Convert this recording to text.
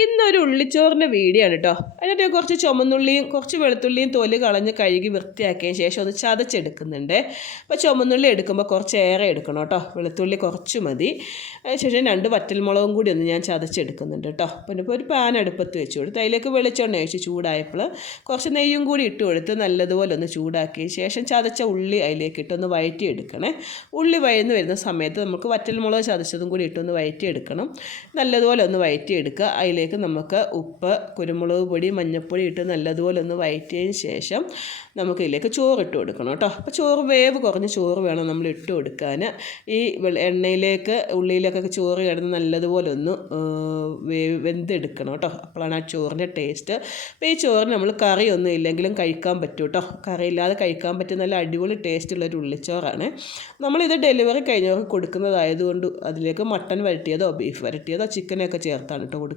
ഇന്നൊരു ഉള്ളിച്ചോറിൻ്റെ വീഡിയോ ആണ് കേട്ടോ. അതിനകത്ത് കുറച്ച് ചുമന്നുള്ളിയും കുറച്ച് വെളുത്തുള്ളിയും തൊലി കളഞ്ഞ് കഴുകി വൃത്തിയാക്കിയതിന് ശേഷം ഒന്ന് ചതച്ചെടുക്കുന്നുണ്ട്. അപ്പോൾ ചുമന്നുള്ളി എടുക്കുമ്പോൾ കുറച്ച് ഏറെ എടുക്കണം കേട്ടോ, വെളുത്തുള്ളി കുറച്ച് മതി. അതിനുശേഷം 2 വറ്റൽമുളകും കൂടി ഒന്ന് ഞാൻ ചതച്ചെടുക്കുന്നുണ്ട് കേട്ടോ. പിന്നെ ഇപ്പോൾ ഒരു പാൻ അടുപ്പത്ത് വെച്ച് കൊടുത്ത് അതിലേക്ക് വെളിച്ചെണ്ണ ഒഴിച്ച് ചൂടായപ്പോൾ കുറച്ച് നെയ്യും കൂടി ഇട്ട് കൊടുത്ത് നല്ലതുപോലെ ഒന്ന് ചൂടാക്കിയ ശേഷം ചതച്ച ഉള്ളി അതിലേക്ക് ഇട്ടൊന്ന് വഴറ്റിയെടുക്കണേ. ഉള്ളി വഴന്ന് വരുന്ന സമയത്ത് നമുക്ക് വറ്റൽമുളക് ചതച്ചതും കൂടി ഇട്ടൊന്ന് വഴറ്റിയെടുക്കണം. നല്ലതുപോലെ ഒന്ന് വഴറ്റിയെടുക്കുക. അതിലേക്ക് നമുക്ക് ഉപ്പ്, കുരുമുളക് പൊടി, മഞ്ഞൾപ്പൊടി ഇട്ട് നല്ലതുപോലെ ഒന്ന് വഴറ്റിയതിന് ശേഷം നമുക്ക് ഇതിലേക്ക് ചോറിട്ട് കൊടുക്കണം കേട്ടോ. അപ്പോൾ ചോറ് വേവ് കുറഞ്ഞ ചോറ് വേണം നമ്മൾ ഇട്ട് കൊടുക്കാൻ. ഈ എണ്ണയിലേക്ക് ഉള്ളിയിലേക്കൊക്കെ ചോറ് കിടന്ന് നല്ലതുപോലെ ഒന്ന് വെന്തെടുക്കണം കേട്ടോ. അപ്പോഴാണ് ആ ചോറിൻ്റെ ടേസ്റ്റ്. അപ്പോൾ ഈ ചോറിന് നമ്മൾ കറിയൊന്നും ഇല്ലെങ്കിലും കഴിക്കാൻ പറ്റും കേട്ടോ. കറിയില്ലാതെ കഴിക്കാൻ പറ്റുന്ന നല്ല അടിപൊളി ടേസ്റ്റുള്ളൊരു ഉള്ളിച്ചോറാണ്. നമ്മളിത് ഡെലിവറി കഴിഞ്ഞവർക്ക് കൊടുക്കുന്നതായതുകൊണ്ട് അതിലേക്ക് മട്ടൻ വരട്ടിയതോ ബീഫ് വരട്ടിയതോ ചിക്കനൊക്കെ ചേർത്താണ് കേട്ടോ കൊടുക്കുന്നത്.